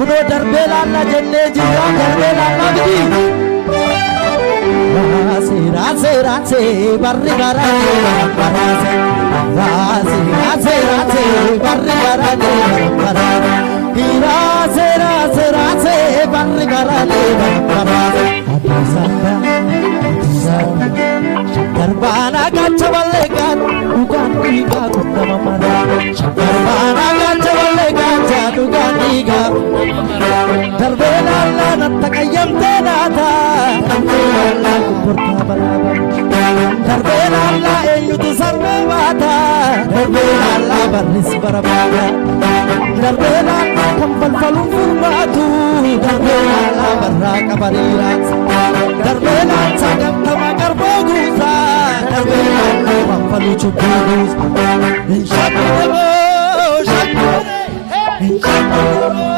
kuno darbela la jenne jira darbela la bidi rase rase barri barane barase rase barri barane barase rase barri barane barase Darbana gachavallegan uganiga kuttamamara Darbana gachavallegan uganiga Darbena la nattakayyam tenata Darbena la kupurta balaba Darbena la enyutu sarve vata Darbena la barris barabada Darbena la kampal falun furmatu Darbena la barra kabarirat Darbena sagam tamakar bogusa Darbena la pampalu chukugus Inshakiremo Inshakiremo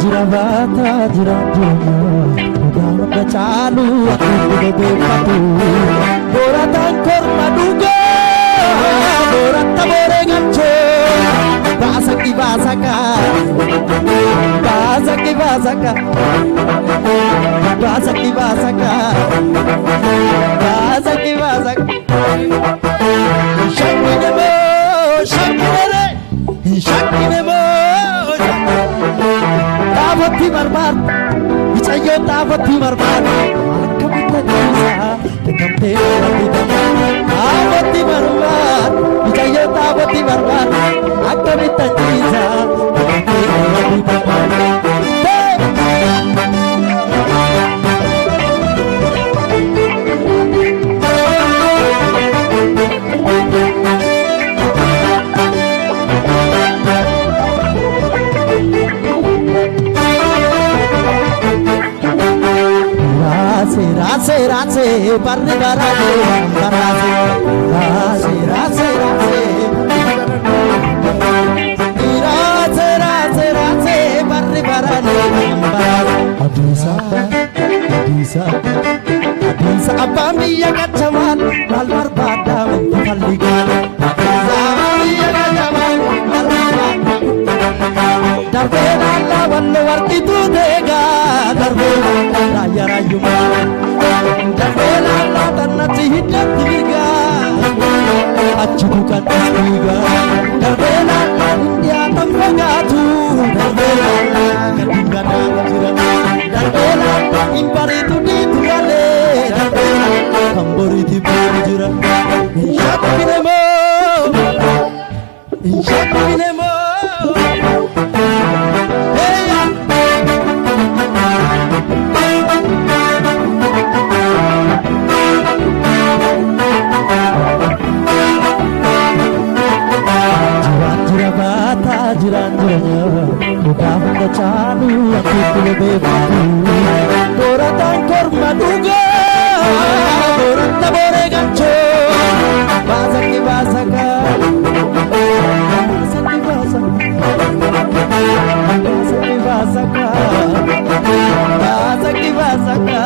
Jiravata jirajunya Udara kecalu aku bebe patu Boratan korma duga Borata bore gancho Basaki basaka Basaki basaka Basaki basaka Basaki basaka Shakinemo Shakinere Shakinemo Tavati barbar, bicayo tavati barbar. Kami tak bisa, dekam terapi damai. Tavati barbar, bicayo tavati barbar. Kami tak bisa, dekam terapi damai. Rase barri barane barase rase barri barane Adisa apa miya kacaman lal barbada menfaligan miya kacaman lal barbada darbena la wallo warti tu dega darbena la yarayuma darbena la tanna cihidda tiga acu bukan tiga darbena india tambagatu darbena kadingana jira darbena impari tu ditugale darbena kambori tiburi jira insyakinemo Jiranjanya udah mengecalu aku lebih batu Boratan korma duga Borata bore gancho Basaki basaka Basaki basaka Basaki basaka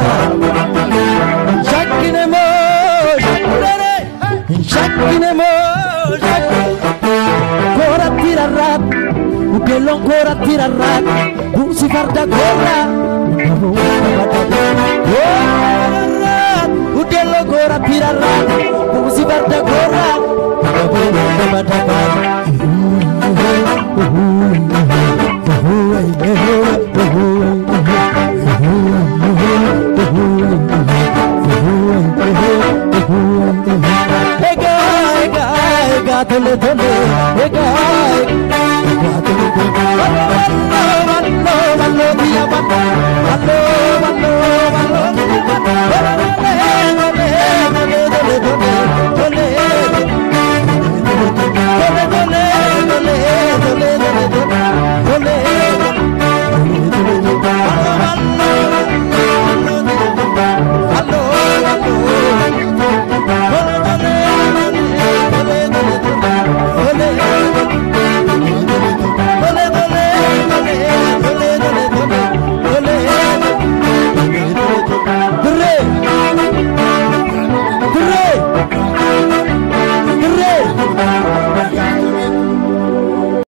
Shakinemo Shakinemo Kora tirarat Udelong kora tirarat Busi farda kora Udelong kora tirarat Busi farda kora Ega, ega, ega, tole, tole, ega